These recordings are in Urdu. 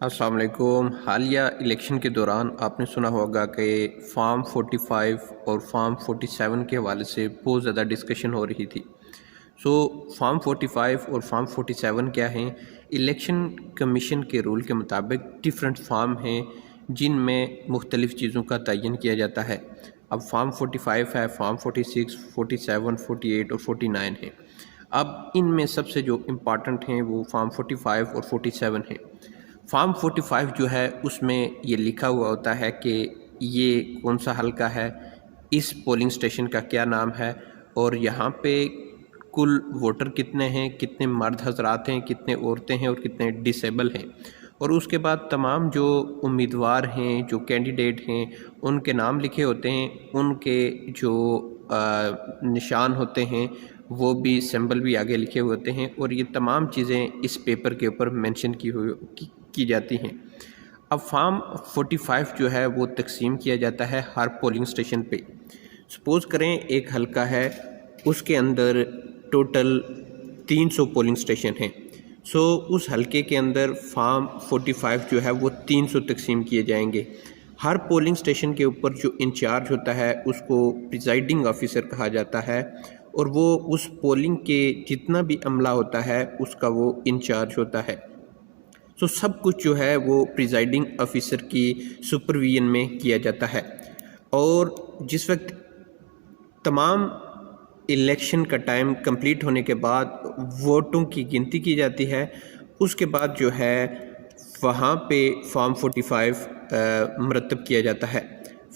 السلام علیکم۔ حالیہ الیکشن کے دوران آپ نے سنا ہوگا کہ فارم 45 اور فارم 47 کے حوالے سے بہت زیادہ ڈسکشن ہو رہی تھی۔ فارم 45 اور فارم 47 کیا ہیں؟ الیکشن کمیشن کے رول کے مطابق ڈیفرنٹ فارم ہیں جن میں مختلف چیزوں کا تعین کیا جاتا ہے۔ اب فارم 45 ہے، فارم 46، 47، 48 اور 49 ہیں۔ اب ان میں سب سے جو امپارٹنٹ ہیں وہ فارم 45 اور 47 ہیں۔ فارم 45 جو ہے اس میں یہ لکھا ہوا ہوتا ہے کہ یہ کون سا حلقہ ہے، اس پولنگ سٹیشن کا کیا نام ہے، اور یہاں پہ کل ووٹر کتنے ہیں، کتنے مرد حضرات ہیں، کتنے عورتیں ہیں اور کتنے ڈسیبل ہیں، اور اس کے بعد تمام جو امیدوار ہیں، جو کینڈیڈیٹ ہیں، ان کے نام لکھے ہوتے ہیں، ان کے جو نشان ہوتے ہیں وہ بھی سمبل بھی آگے لکھے ہوتے ہیں، اور یہ تمام چیزیں اس پیپر کے اوپر مینشن کی جاتی ہیں۔ اب فارم 45 جو ہے وہ تقسیم کیا جاتا ہے ہر پولنگ سٹیشن پہ۔ سپوز کریں ایک حلقہ ہے، اس کے اندر ٹوٹل 300 پولنگ سٹیشن ہیں، اس حلقے کے اندر فارم 45 جو ہے وہ 300 تقسیم کیے جائیں گے۔ ہر پولنگ سٹیشن کے اوپر جو انچارج ہوتا ہے اس کو پریزائڈنگ آفیسر کہا جاتا ہے، اور وہ اس پولنگ کے جتنا بھی عملہ ہوتا ہے اس کا وہ انچارج ہوتا ہے۔ سب کچھ جو ہے وہ پریزائڈنگ آفیسر کی سپرویژن میں کیا جاتا ہے، اور جس وقت تمام الیکشن کا ٹائم کمپلیٹ ہونے کے بعد ووٹوں کی گنتی کی جاتی ہے، اس کے بعد جو ہے وہاں پہ فارم 45 مرتب کیا جاتا ہے۔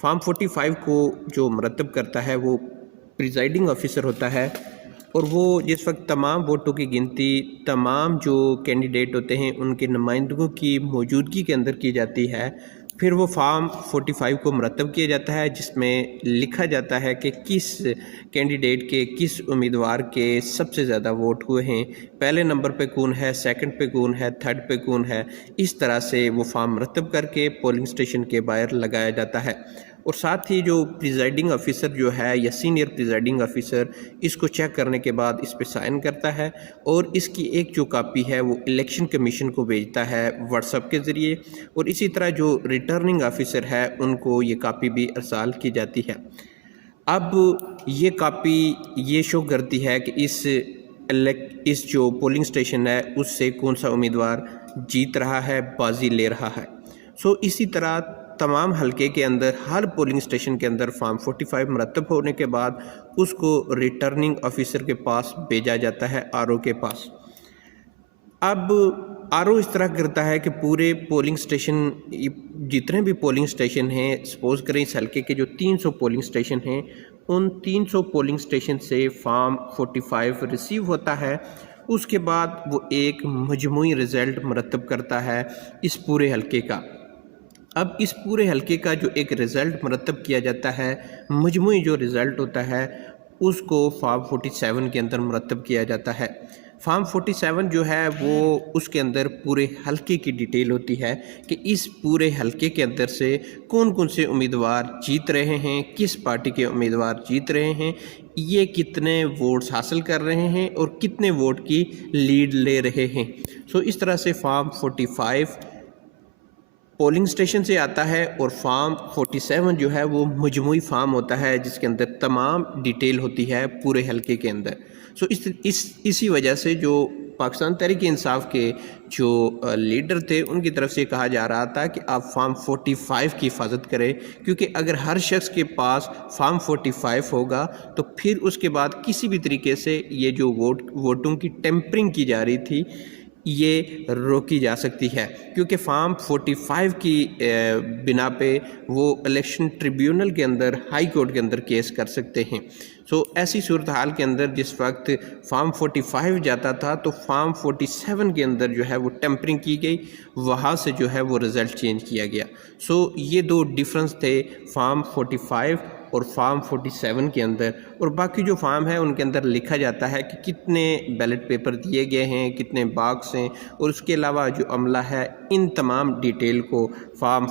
فارم 45 کو جو مرتب کرتا ہے وہ پریزائڈنگ آفیسر ہوتا ہے، اور وہ جس وقت تمام ووٹوں کی گنتی تمام جو کینڈیڈیٹ ہوتے ہیں ان کے نمائندگوں کی موجودگی کے اندر کی جاتی ہے، پھر وہ فارم 45 کو مرتب کیا جاتا ہے جس میں لکھا جاتا ہے کہ کس کینڈیڈیٹ کے، کس امیدوار کے سب سے زیادہ ووٹ ہوئے ہیں، پہلے نمبر پہ کون ہے، سیکنڈ پہ کون ہے، تھرڈ پہ کون ہے۔ اس طرح سے وہ فارم مرتب کر کے پولنگ سٹیشن کے باہر لگایا جاتا ہے، اور ساتھ ہی جو پریزائڈنگ آفیسر جو ہے یا سینئر پریزائڈنگ آفیسر اس کو چیک کرنے کے بعد اس پہ سائن کرتا ہے، اور اس کی ایک جو کاپی ہے وہ الیکشن کمیشن کو بھیجتا ہے واٹس ایپ کے ذریعے، اور اسی طرح جو ریٹرننگ آفیسر ہے ان کو یہ کاپی بھی ارسال کی جاتی ہے۔ اب یہ کاپی یہ شو کرتی ہے کہ اس جو پولنگ سٹیشن ہے اس سے کون سا امیدوار جیت رہا ہے، بازی لے رہا ہے۔ اسی طرح تمام حلقے کے اندر ہر پولنگ سٹیشن کے اندر فارم 45 مرتب ہونے کے بعد اس کو ریٹرننگ آفیسر کے پاس بھیجا جاتا ہے، آر او کے پاس۔ اب آر او اس طرح کرتا ہے کہ پورے پولنگ سٹیشن جتنے بھی پولنگ سٹیشن ہیں، سپوز کریں اس حلقے کے جو 300 پولنگ سٹیشن ہیں، ان 300 پولنگ سٹیشن سے فارم 45 ریسیو ہوتا ہے، اس کے بعد وہ ایک مجموعی رزلٹ مرتب کرتا ہے اس پورے حلقے کا۔ اب اس پورے حلقے کا جو ایک رزلٹ مرتب کیا جاتا ہے، مجموعی جو رزلٹ ہوتا ہے اس کو فارم 47 کے اندر مرتب کیا جاتا ہے۔ فارم 47 جو ہے وہ اس کے اندر پورے حلقے کی ڈیٹیل ہوتی ہے کہ اس پورے حلقے کے اندر سے کون کون سے امیدوار جیت رہے ہیں، کس پارٹی کے امیدوار جیت رہے ہیں، یہ کتنے ووٹس حاصل کر رہے ہیں اور کتنے ووٹ کی لیڈ لے رہے ہیں۔ اس طرح سے فارم 45 پولنگ سٹیشن سے آتا ہے، اور فارم 47 جو ہے وہ مجموعی فارم ہوتا ہے جس کے اندر تمام ڈیٹیل ہوتی ہے پورے حلقے کے اندر۔ اسی وجہ سے جو پاکستان تحریک انصاف کے جو لیڈر تھے ان کی طرف سے کہا جا رہا تھا کہ آپ فارم 45 کی حفاظت کریں، کیونکہ اگر ہر شخص کے پاس فارم 45 ہوگا تو پھر اس کے بعد کسی بھی طریقے سے یہ جو ووٹوں کی ٹیمپرنگ کی جا رہی تھی یہ روکی جا سکتی ہے، کیونکہ فارم 45 کی بنا پہ وہ الیکشن ٹریبیونل کے اندر، ہائی کورٹ کے اندر کیس کر سکتے ہیں۔ ایسی صورتحال کے اندر جس وقت فارم 45 جاتا تھا تو فارم 47 کے اندر جو ہے وہ ٹیمپرنگ کی گئی، وہاں سے جو ہے وہ رزلٹ چینج کیا گیا۔ یہ دو ڈیفرنس تھے فارم 45 اور فارم 47 کے اندر، اور باقی جو فارم ہے ان کے اندر لکھا جاتا ہے کہ کتنے بیلٹ پیپر دیے گئے ہیں، کتنے باکس ہیں، اور اس کے علاوہ جو عملہ ہے ان تمام ڈیٹیل کو فارم